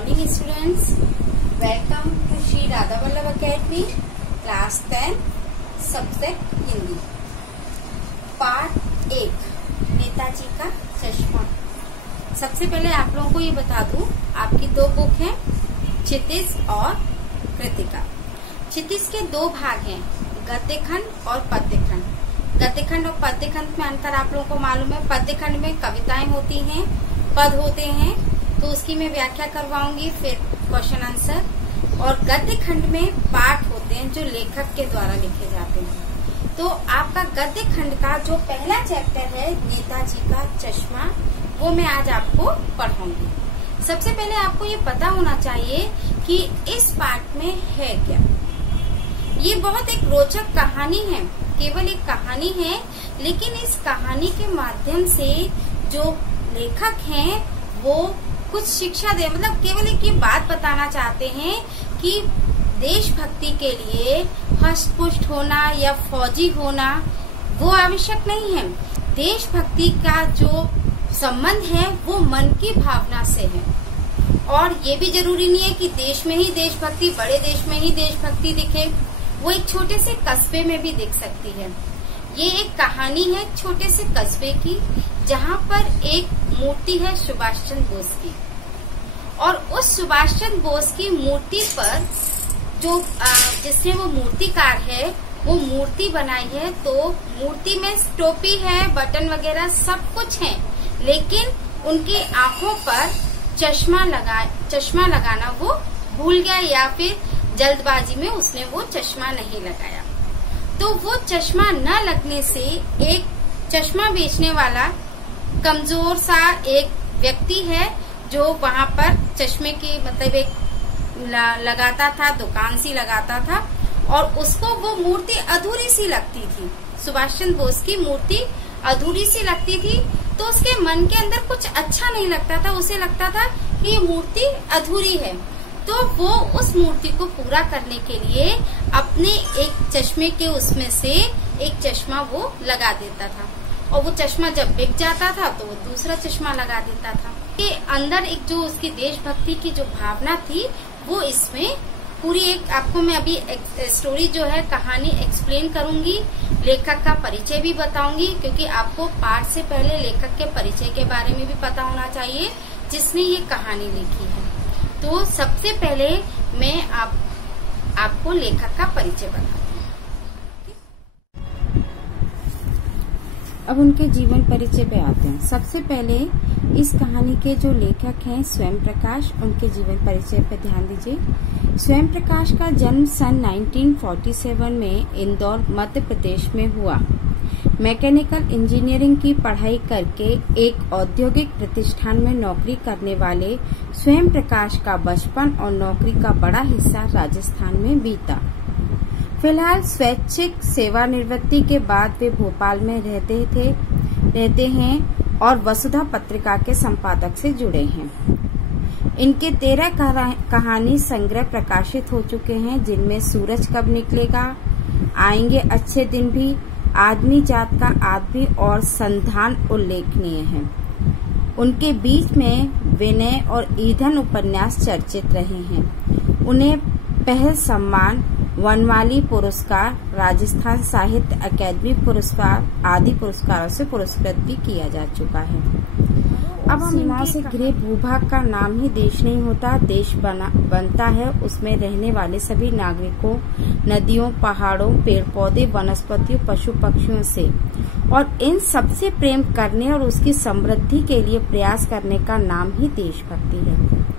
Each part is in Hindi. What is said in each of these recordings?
morning students, welcome to Shri Radha Vallabh Academy, class 10, subject Hindi, part 1, Netaji का चश्मा। सबसे पहले आप लोगों को ये बता दूं, आपकी दो बुक हैं, क्षितिज और कृतिका। क्षितिज के दो भाग हैं, गद्यखंड और पद्यखंड। गद्यखंड और पद्यखंड में अंतर आप लोगों को मालूम है। पद्यखंड में कविताएं होती हैं, पद होते हैं, तो उसकी मैं व्याख्या करवाऊंगी, फिर क्वेश्चन आंसर। और गद्य खंड में पाठ होते हैं जो लेखक के द्वारा लिखे जाते हैं। तो आपका गद्य खंड का जो पहला चैप्टर है नेताजी का चश्मा, वो मैं आज आपको पढ़ाऊंगी। सबसे पहले आपको ये पता होना चाहिए कि इस पाठ में है क्या। ये बहुत एक रोचक कहानी है, केवल एक कहानी है, लेकिन इस कहानी के माध्यम से जो लेखक हैं वो कुछ शिक्षा दे, मतलब केवल एक ये बात बताना चाहते हैं कि देशभक्ति के लिए हष्ट-पुष्ट होना या फौजी होना वो आवश्यक नहीं है। देशभक्ति का जो संबंध है वो मन की भावना से है। और ये भी जरूरी नहीं है कि देश में ही देशभक्ति, बड़े देश में ही देशभक्ति दिखे, वो एक छोटे से कस्बे में भी दिख सकती है। ये एक कहानी है छोटे से कस्बे की, जहाँ पर एक मूर्ति है सुभाष चंद्र बोस की, और उस सुभाष चंद्र बोस की मूर्ति पर जो जिसने वो मूर्तिकार है वो मूर्ति बनाई है, तो मूर्ति में टोपी है, बटन वगैरह सब कुछ है, लेकिन उनकी आंखों पर चश्मा लगाना वो भूल गया, या फिर जल्दबाजी में उसने वो चश्मा नहीं लगाया। तो वो चश्मा न लगने से एक चश्मा बेचने वाला कमजोर सा एक व्यक्ति है जो वहाँ पर चश्मे की मतलब एक लगाता था, दुकान सी लगाता था, और उसको वो मूर्ति अधूरी सी लगती थी। सुभाष चंद्र बोस की मूर्ति अधूरी सी लगती थी, तो उसके मन के अंदर कुछ अच्छा नहीं लगता था। उसे लगता था कि ये मूर्ति अधूरी है, तो वो उस मूर्ति को पूरा करने के लिए अपने एक चश्मे के उसमें से एक चश्मा वो लगा देता था, और वो चश्मा जब बिक जाता था तो वो दूसरा चश्मा लगा देता था। के अंदर एक जो उसकी देशभक्ति की जो भावना थी वो इसमें पूरी एक आपको मैं अभी स्टोरी जो है कहानी एक्सप्लेन करूंगी, लेखक का परिचय भी बताऊंगी, क्योंकि आपको पाठ से पहले लेखक के परिचय के बारे में भी पता होना चाहिए जिसने ये कहानी लिखी है। तो सबसे पहले मैं आपको लेखक का परिचय बताती हूँ। अब उनके जीवन परिचय पे आते हैं। सबसे पहले इस कहानी के जो लेखक हैं स्वयं प्रकाश, उनके जीवन परिचय पे ध्यान दीजिए। स्वयं प्रकाश का जन्म सन 1947 में इंदौर मध्य प्रदेश में हुआ। मैकेनिकल इंजीनियरिंग की पढ़ाई करके एक औद्योगिक प्रतिष्ठान में नौकरी करने वाले स्वयं प्रकाश का बचपन और नौकरी का बड़ा हिस्सा राजस्थान में बीता। फिलहाल स्वैच्छिक सेवानिवृत्ति के बाद वे भोपाल में रहते हैं और वसुधा पत्रिका के संपादक से जुड़े हैं। इनके 13 कहानी संग्रह प्रकाशित हो चुके हैं, जिनमें सूरज कब निकलेगा, आएंगे अच्छे दिन भी, आदमी जात का आदमी और संधान उल्लेखनीय है। उनके बीच में विनय और ईंधन उपन्यास चर्चित रहे हैं। उन्हें पहल सम्मान, वनमाली पुरस्कार, राजस्थान साहित्य अकादमी पुरस्कार आदि पुरस्कारों से पुरस्कृत भी किया जा चुका है। अब सीमाओं से घिरे भूभाग का नाम ही देश नहीं होता, देश बनता है उसमें रहने वाले सभी नागरिकों, नदियों, पहाड़ों, पेड़ पौधे, वनस्पतियों, पशु पक्षियों से, और इन सबसे प्रेम करने और उसकी समृद्धि के लिए प्रयास करने का नाम ही देशभक्ति है।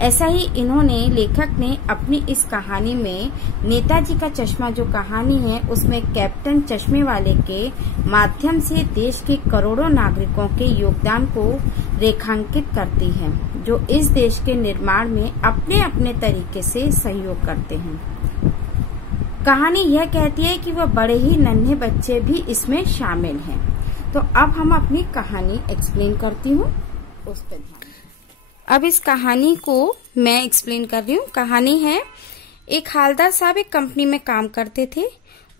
ऐसा ही इन्होंने लेखक ने अपनी इस कहानी में नेताजी का चश्मा जो कहानी है उसमें कैप्टन चश्मे वाले के माध्यम से देश के करोड़ों नागरिकों के योगदान को रेखांकित करती है, जो इस देश के निर्माण में अपने अपने तरीके से सहयोग करते हैं। कहानी यह कहती है कि वह बड़े ही नन्हे बच्चे भी इसमें शामिल हैं। तो अब हम अपनी कहानी एक्सप्लेन करती हूँ, उस पर ध्यान। अब इस कहानी को मैं एक्सप्लेन कर रही हूँ। कहानी है, एक हालदार साहब एक कंपनी में काम करते थे।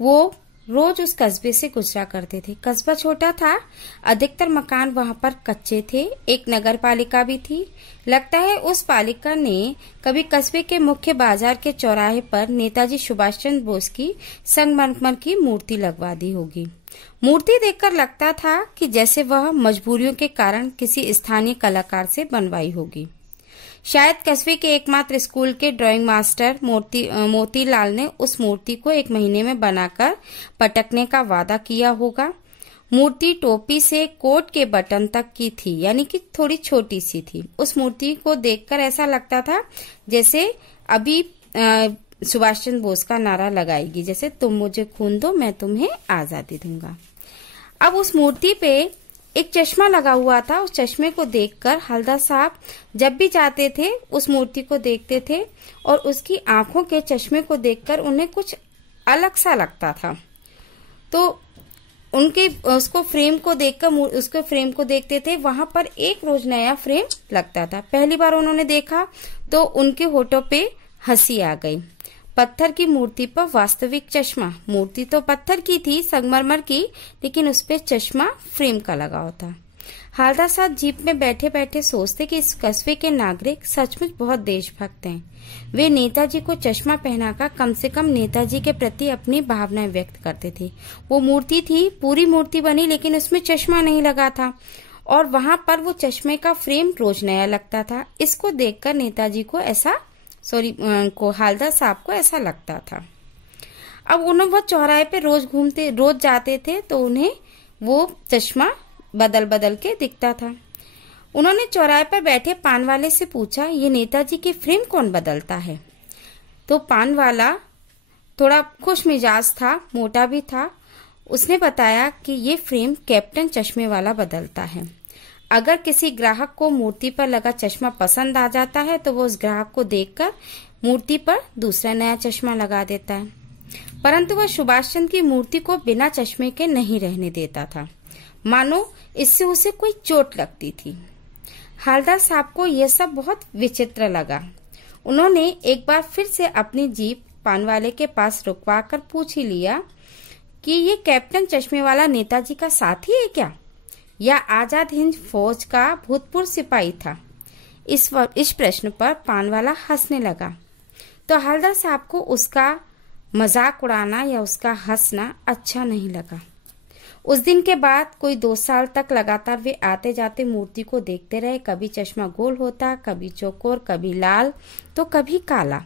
वो रोज उस कस्बे से गुजरा करते थे। कस्बा छोटा था, अधिकतर मकान वहां पर कच्चे थे। एक नगर पालिका भी थी। लगता है उस पालिका ने कभी कस्बे के मुख्य बाजार के चौराहे पर नेताजी सुभाष चंद्र बोस की संगमरमर की मूर्ति लगवा दी होगी। मूर्ति देखकर लगता था कि जैसे वह मजबूरियों के कारण किसी स्थानीय कलाकार से बनवाई होगी। शायद कस्बे के एकमात्र स्कूल के ड्राइंग मास्टर मोतीलाल ने उस मूर्ति को 1 महीने में बनाकर पटकने का वादा किया होगा। मूर्ति टोपी से कोट के बटन तक की थी, यानी कि थोड़ी छोटी सी थी। उस मूर्ति को देखकर ऐसा लगता था जैसे अभी सुभाष चंद्र बोस का नारा लगाएगी, जैसे तुम मुझे खून दो मैं तुम्हें आजादी दूंगा। अब उस मूर्ति पे एक चश्मा लगा हुआ था। उस चश्मे को देखकर हवलदार साहब जब भी जाते थे उस मूर्ति को देखते थे और उसकी आंखों के चश्मे को देखकर उन्हें कुछ अलग सा लगता था। तो उनके उसको फ्रेम को देखते थे। वहां पर एक रोज नया फ्रेम लगता था। पहली बार उन्होंने देखा तो उनके होठों पे हंसी आ गई। पत्थर की मूर्ति पर वास्तविक चश्मा। मूर्ति तो पत्थर की थी, संगमरमर की, लेकिन उस पे चश्मा फ्रेम का लगा होता। हवलदार साहब जीप में बैठे बैठे सोचते कि इस कस्बे के नागरिक सचमुच बहुत देशभक्त हैं। वे नेताजी को चश्मा पहनाकर कम से कम नेताजी के प्रति अपनी भावनाएं व्यक्त करते थे। वो मूर्ति थी, पूरी मूर्ति बनी, लेकिन उसमें चश्मा नहीं लगा था और वहां पर वो चश्मे का फ्रेम रोज नया लगता था। इसको देखकर नेताजी को हवलदार साहब को ऐसा लगता था। अब उन्हें वो चौराहे पे रोज जाते थे तो उन्हें वो चश्मा बदल बदल के दिखता था। उन्होंने चौराहे पर बैठे पान वाले से पूछा, ये नेताजी की फ्रेम कौन बदलता है? तो पान वाला थोड़ा खुश मिजाज था, मोटा भी था। उसने बताया कि ये फ्रेम कैप्टन चश्मे वाला बदलता है। अगर किसी ग्राहक को मूर्ति पर लगा चश्मा पसंद आ जाता है तो वो उस ग्राहक को देखकर मूर्ति पर दूसरा नया चश्मा लगा देता है, परंतु वह सुभाष चंद्र की मूर्ति को बिना चश्मे के नहीं रहने देता था, मानो इससे उसे कोई चोट लगती थी। हवलदार साहब को यह सब बहुत विचित्र लगा। उन्होंने एक बार फिर से अपनी जीप पान वाले के पास रुकवा कर पूछ ही लिया कि ये कैप्टन चश्मे वाला नेताजी का साथी है क्या, या आजाद हिंद फौज का भूतपूर्व सिपाही था? इस प्रश्न पर पान वाला हंसने लगा। तो हवलदार साहब को उसका मजाक उड़ाना या उसका हंसना अच्छा नहीं लगा। उस दिन के बाद कोई 2 साल तक लगातार वे आते जाते मूर्ति को देखते रहे। कभी चश्मा गोल होता, कभी चौकोर, कभी लाल तो कभी काला,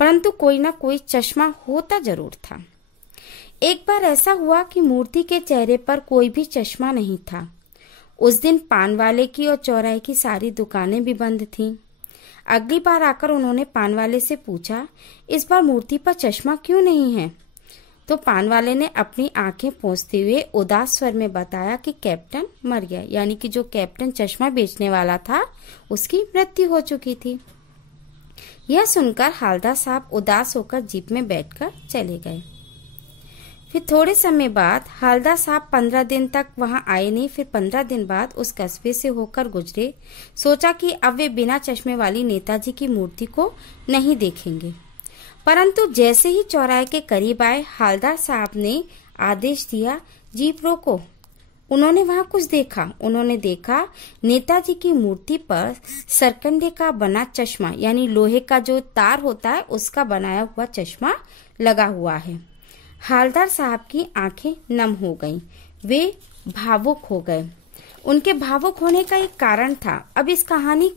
परंतु कोई ना कोई चश्मा होता जरूर था। एक बार ऐसा हुआ कि मूर्ति के चेहरे पर कोई भी चश्मा नहीं था। उस दिन पान वाले की और चौराहे की सारी दुकानें भी बंद थीं। अगली बार आकर उन्होंने पान वाले से पूछा, इस बार मूर्ति पर चश्मा क्यों नहीं है? तो पान वाले ने अपनी आंखें पोंछते हुए उदास स्वर में बताया कि कैप्टन मर गया, यानी कि जो कैप्टन चश्मा बेचने वाला था उसकी मृत्यु हो चुकी थी। यह सुनकर हवलदार साहब उदास होकर जीप में बैठकर चले गए। फिर थोड़े समय बाद हवलदार साहब 15 दिन तक वहां आए नहीं। फिर 15 दिन बाद उस कस्बे से होकर गुजरे। सोचा कि अब वे बिना चश्मे वाली नेताजी की मूर्ति को नहीं देखेंगे, परंतु जैसे ही चौराहे के करीब आए हवलदार साहब ने आदेश दिया, जीप रोको। उन्होंने वहां कुछ देखा। उन्होंने देखा नेताजी की मूर्ति पर सरकंडे का बना चश्मा, यानी लोहे का जो तार होता है उसका बनाया हुआ चश्मा लगा हुआ है। हवलदार साहब की आंखें नम हो गईं। वे भावुक हो गए। उनके भावुक होने का एक कारण था। अब इस कहानी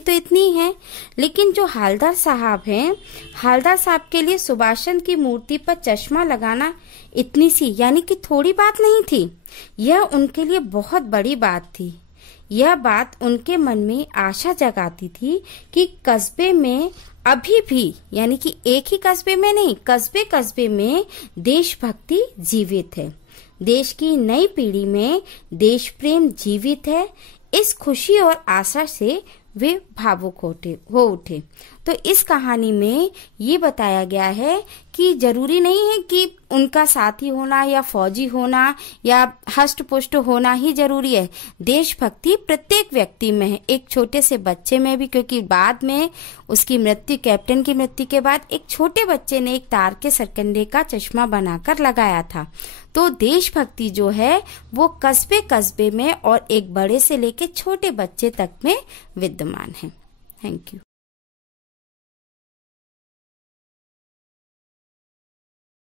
तो इतनी ही है, लेकिन जो हवलदार साहब हैं, हवलदार साहब के लिए सुभाष चंद्र की मूर्ति पर चश्मा लगाना इतनी सी, यानी कि थोड़ी बात नहीं थी। यह उनके लिए बहुत बड़ी बात थी। यह बात उनके मन में आशा जगाती थी कि कस्बे में अभी भी, यानी कि एक ही कस्बे में नहीं, कस्बे कस्बे में देशभक्ति जीवित है। देश की नई पीढ़ी में देश प्रेम जीवित है। इस खुशी और आशा से वे भावुक हो उठे। तो इस कहानी में ये बताया गया है कि जरूरी नहीं है कि उनका साथी होना या फौजी होना या हष्ट पुष्ट होना ही जरूरी है। देशभक्ति प्रत्येक व्यक्ति में है, एक छोटे से बच्चे में भी, क्योंकि बाद में उसकी मृत्यु, कैप्टन की मृत्यु के बाद एक छोटे बच्चे ने एक तार के सरकंडे का चश्मा बनाकर लगाया था। तो देशभक्ति जो है वो कस्बे कस्बे में और एक बड़े से लेके छोटे बच्चे तक में विद्यमान है। Thank you.